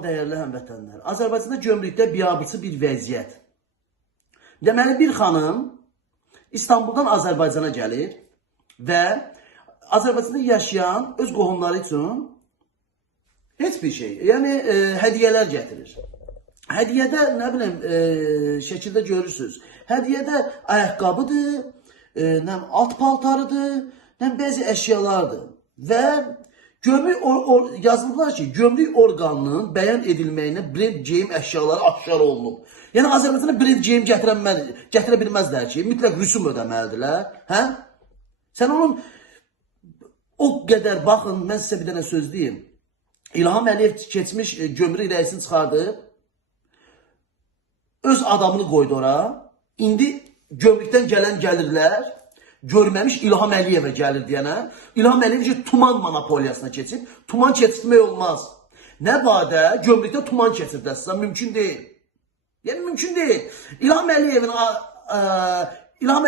Dəyərli həmvətənlər, Azərbaycanda gömrükdə biabırçı bir vəziyyət. Deməli, bir xanım İstanbuldan Azərbaycana gəlir və Azərbaycanda yaşayan öz qohumları üçün heç bir şey, yəni hədiyyələr gətirir. Hədiyyədə, nə bilim, şəkildə görürsünüz. Hədiyyədə ayaqqabıdır, alt paltarıdır, bəzi əşyalardır. Və gömrük yazılıblar ki, gömrük orqanının bəyan edilməyinə brend geyim əşyaları aşkar olunub. Yəni Azərbaycana brend geyim gətirə bilməzlər ki, mütləq rüsum ödəməlidirlər. Hə? Sən onun o qədər baxın, mən sizə bir dənə söz deyim. İlham Əliyev keçmiş gömrük rəisini çıxardı, öz adamını qoydu ora. İndi gömrükdən gələn gəlirlər. Görməmiş İlham Əliyevə gəlir deyənə, İlham Əliyev ki, tuman monopoliyasına keçib, tuman keçirmək olmaz. Nə badə, gömrükdə tuman keçirdəsə, mümkün deyil. Yəni, mümkün deyil. İlham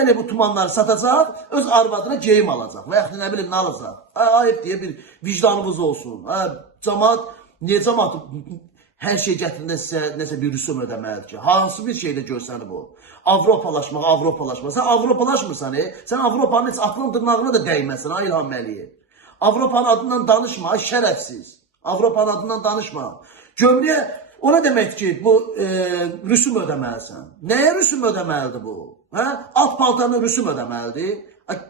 Əliyev bu tumanları satacaq, öz arvadına geyim alacaq və yaxud nə bilim, nə alacaq. Ayıb deyə bir vicdanımız olsun. Cəmaat, niyə cəmaat hər şey gətirində sizə nəsə bir rüsum ödəməlidir ki? Hansı bir şeydə görsənir bu? Avropalaşmaq. Sən Avropalaşmırsan, sən Avropanın heç aklın dırnağına da dəyməsin, İlham Əliyev. Avropanın adından danışma, şərəfsiz. Avropanın adından danışma. Gömrüyə, o nə deməkdir ki, bu rüsum ödəməlisən? Nəyə rüsum ödəməlidir bu? Alt paltarına rüsum ödəməlidir?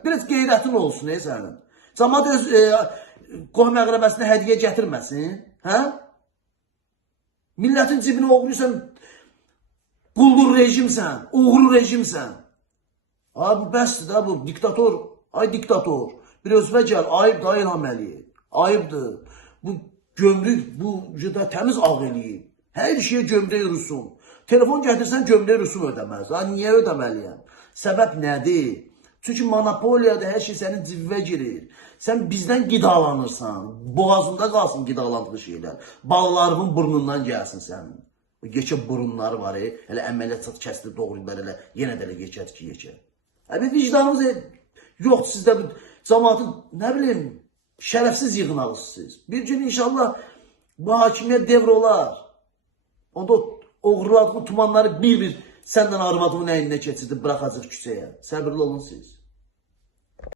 Biraz qeyrətin olsun, sənin. Cəmaat öz qohum əqrəbəsinə hədiyyə gətirməsin, Milletin cibini oğruysan, quldur rejimsən, uğru rejimsən. Bu bəsdir də bu, diktator, diktator. Bir özünə gəl, ayıbdır İlham Əliyev, ayıbdır. Bu gömrük, bu da təmiz ağ eləyib. Hər şeyə gömrək rüsum. Telefon gətirsən gömrək rüsum ödəməz. Niyə ödəməliyəm? Səbəb nədir? Çünki monopoliyada hər şey sənin cibvə girir. Sən bizdən qidalanırsan. Boğazında qalsın qidalandığı şeylər. Balalarının burnundan gəlsin sənin. Geçə burunları var, elə əməliyyat kəsdir, doğruyublar, elə yenə də elə geçər ki, geçər. Bir vicdanınız yoxdur sizdə, cəmaatın, nə bilim, şərəfsiz yığınağısınız. Bir gün inşallah bu hakimiyyət devr olar. Onda oğurladığın tumanları bir-bir səndən arvadının əyninə keçirdi, bıraxacaq küçəyə. Səbirli olun siz.